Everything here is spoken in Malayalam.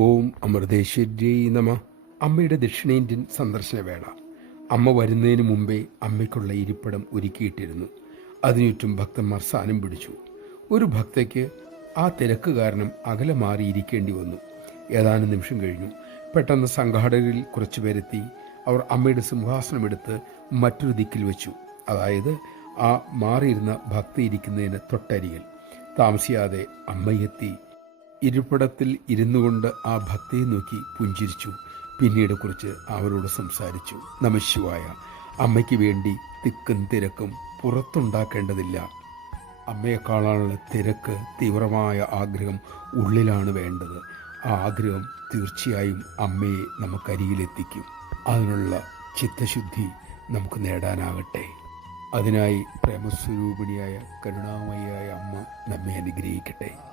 ഓം അമൃതേശ്വര്यै നമ. അമ്മയുടെ ദക്ഷിണേന്ത്യൻ സന്ദർശനവേള. അമ്മ വരുന്നതിന് മുമ്പേ അമ്മയ്ക്കുള്ള ഇരിപ്പിടം ഒരുക്കിയിട്ടിരുന്നു. അതിനുചുറ്റും ഭക്തന്മാർ സ്ഥാനം പിടിച്ചു. ഒരു ഭക്തയ്ക്ക് ആ തിരക്ക് കാരണം അകലെ മാറിയിരിക്കേണ്ടി വന്നു. ഏതാനും നിമിഷം കഴിഞ്ഞു. പെട്ടെന്ന് സംഘാടകരിൽ കുറച്ചുപേരെത്തി. അവർ അമ്മയുടെ സിംഹാസനമെടുത്ത് മറ്റൊരു ദിക്കിൽ വെച്ചു. അതായത് ആ മാറിയിരുന്ന ഭക്ത ഇരിക്കുന്നതിന് തൊട്ടരികിൽ. താമസിയാതെ അമ്മയെത്തി ഇരിപ്പിടത്തിൽ ഇരുന്നു കൊണ്ട് ആ ഭക്തയെ നോക്കി പുഞ്ചിരിച്ചു. പിന്നീട് കുറിച്ച് അവരോട് സംസാരിച്ചു. നമഃശിവായ. അമ്മയ്ക്ക് വേണ്ടി തിക്കും തിരക്കും പുറത്തുണ്ടാക്കേണ്ടതില്ല. അമ്മയെ കാണാനുള്ള തിരക്ക്, തീവ്രമായ ആഗ്രഹം ഉള്ളിലാണ് വേണ്ടത്. ആ ആഗ്രഹം തീർച്ചയായും അമ്മയെ നമുക്കരികിലെത്തിക്കും. അതിനുള്ള ചിത്തശുദ്ധി നമുക്ക് നേടാനാകട്ടെ. അതിനായി പ്രേമസ്വരൂപിണിയായ കരുണാമയിയായ അമ്മ നമ്മെ അനുഗ്രഹിക്കട്ടെ.